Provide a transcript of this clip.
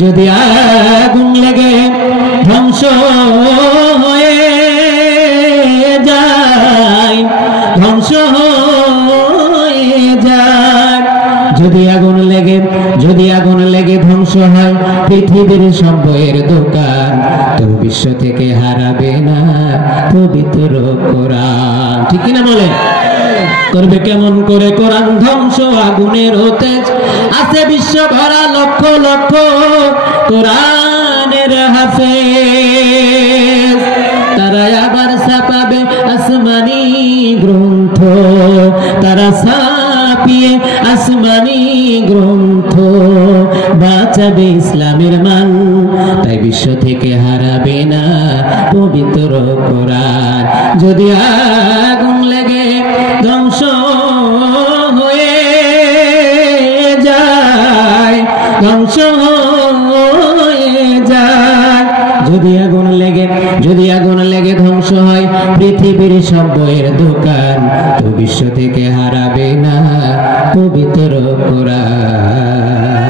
যদি আগুন লেগে ধ্বংস হয়ে যায়, ধ্বংস হয়ে যায়, যদি আগুন লেগে ধ্বংস হয় পৃথিবীর সব বইয়ের দোকান, তো বিশ্ব থেকে হারাবে না পবিত্র কোরআন। ঠিক কিনা বলে? করবে কেমন করে কোরআন ধ্বংস? আগুনের তেজ আছে বিশ্ব ভরা লক্ষ লক্ষ কোরআনের হাফেজ, তারা আবার ছাপাবে আসমানি গ্রন্থ, তারা ছাপিয়ে আসমানি গ্রন্থ, বাঁচাবে ইসলামের মান, তাই বিশ্ব থেকে হারাবে না পবিত্র কোরআন। যদি আগুন লেগে ধ্বংস হয়ে যায়, ধ্বংস হয়ে যায়, যদি আগুন লেগে ধ্বংস হয় পৃথিবীর সব বইয়ের দোকান, তো বিশ্ব থেকে হারাবে না পবিত্র কোরআন।